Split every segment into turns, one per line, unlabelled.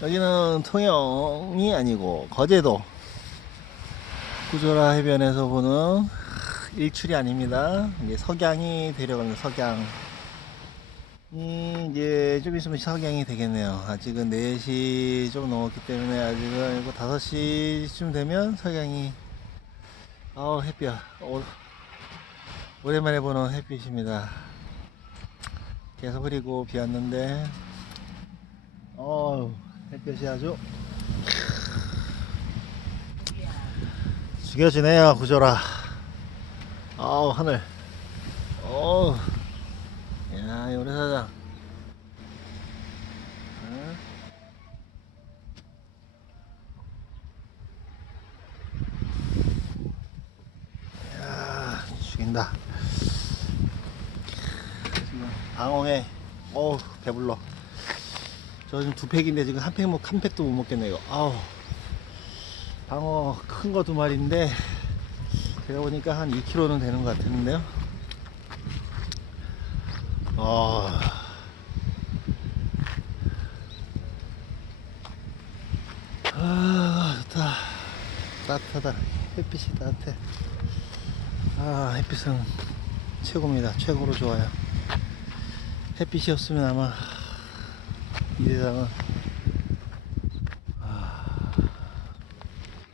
여기는 통영이 아니고 거제도 구조라 해변에서 보는 일출이 아닙니다. 이제 석양이 데려가는 석양. 이 이제 좀 있으면 석양이 되겠네요. 아직은 4시 좀 넘었기 때문에 아직은 이거 5시쯤 되면 석양이 아우 햇볕 오, 오랜만에 보는 햇빛입니다. 계속 흐리고 비 왔는데 어우 햇볕이 아주 죽여주네요 구조라. 아우 하늘. 어우. 야 요리 사장. 응? 야 죽인다. 지금 방어해. 어우 배불러 저 지금 두 팩인데 지금 한 팩, 먹, 한 팩도 못 먹겠네, 이거. 아우. 방어 큰 거 두 마리인데, 제가 보니까 한 2kg는 되는 것 같은데요. 아. 아, 좋다. 따뜻하다. 햇빛이 따뜻해. 아, 햇빛은 최고입니다. 최고로 좋아요. 햇빛이 없으면 아마 이 세상은. 아,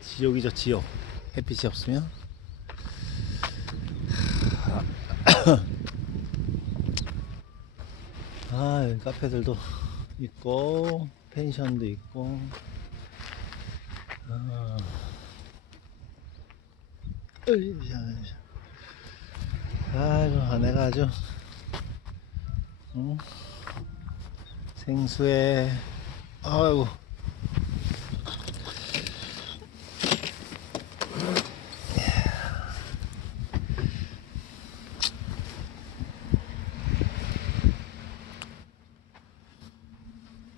지옥이죠 지옥. 햇빛이 없으면. 아 여기 카페들도 있고 펜션도 있고. 아. 아이고 내가 아주 응? 생수에 아이고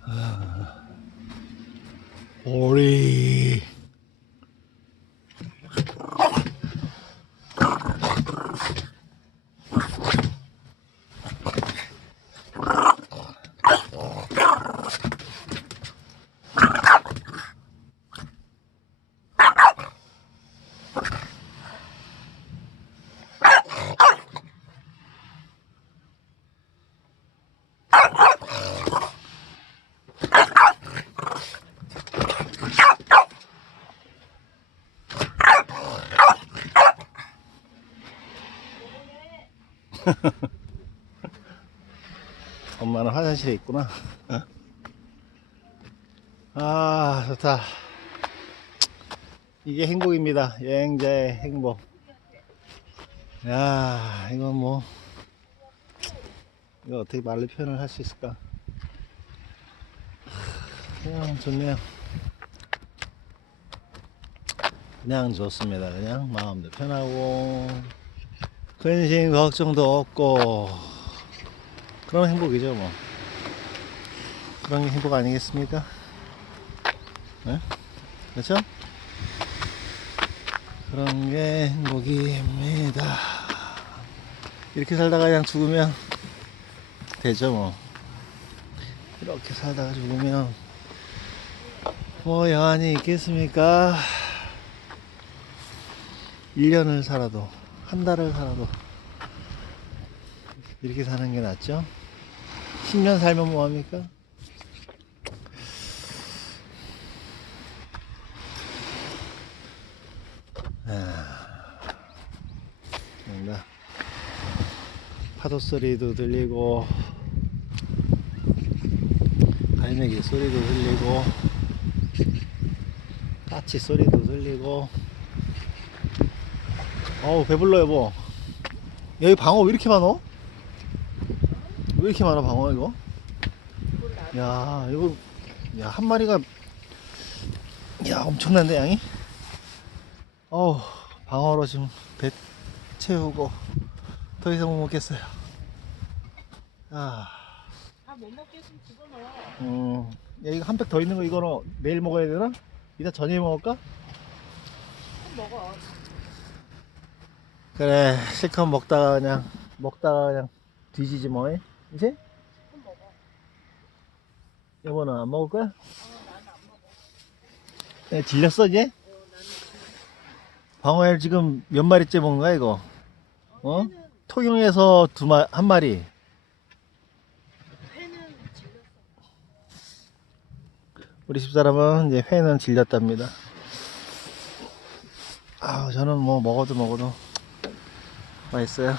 아, 오리 엄마는 화장실에 있구나. 어? 아, 좋다. 이게 행복입니다. 여행자의 행복. 야, 이건 뭐, 이거 어떻게 말로 표현을 할 수 있을까? 그냥 좋네요. 그냥 좋습니다. 그냥 마음도 편하고, 근심 걱정도 없고, 그런 행복이죠, 뭐. 그런 게 행복 아니겠습니까? 네? 그렇죠? 그런 게 행복입니다. 이렇게 살다가 그냥 죽으면 되죠, 뭐. 이렇게 살다가 죽으면 뭐 여한이 있겠습니까? 1년을 살아도, 한 달을 살아도 이렇게 사는 게 낫죠? 10년 살면 뭐합니까? 아, 파도 소리도 들리고 갈매기 소리도 들리고 까치 소리도 들리고 어우 배불러 여보 여기 방어 왜 이렇게 많어? 왜 이렇게 많아 방어 이거? 야 이거 야 한 마리가 야 엄청난데 양이? 어우 방어로 지금 배 채우고 더 이상 못 먹겠어요 아,
다못 먹겠으면 집어넣어.
음, 야 이거 한 팩 더 있는 거 이거는 내일 먹어야 되나? 이따 저녁에 먹을까?
좀 먹어.
그래 실컷 먹다가 그냥 먹다가 그냥 뒤지지 뭐 이제?
좀 먹어.
여보는 안 먹을 거야?
어, 난
예, 질렸어 이제? 방어를 지금 몇 마리째 먹은 거야 이거? 어? 통영에서 두 마, 한 마리. 우리 집사람은 이제 회는 질렸답니다. 아, 저는 뭐 먹어도 먹어도 맛있어요.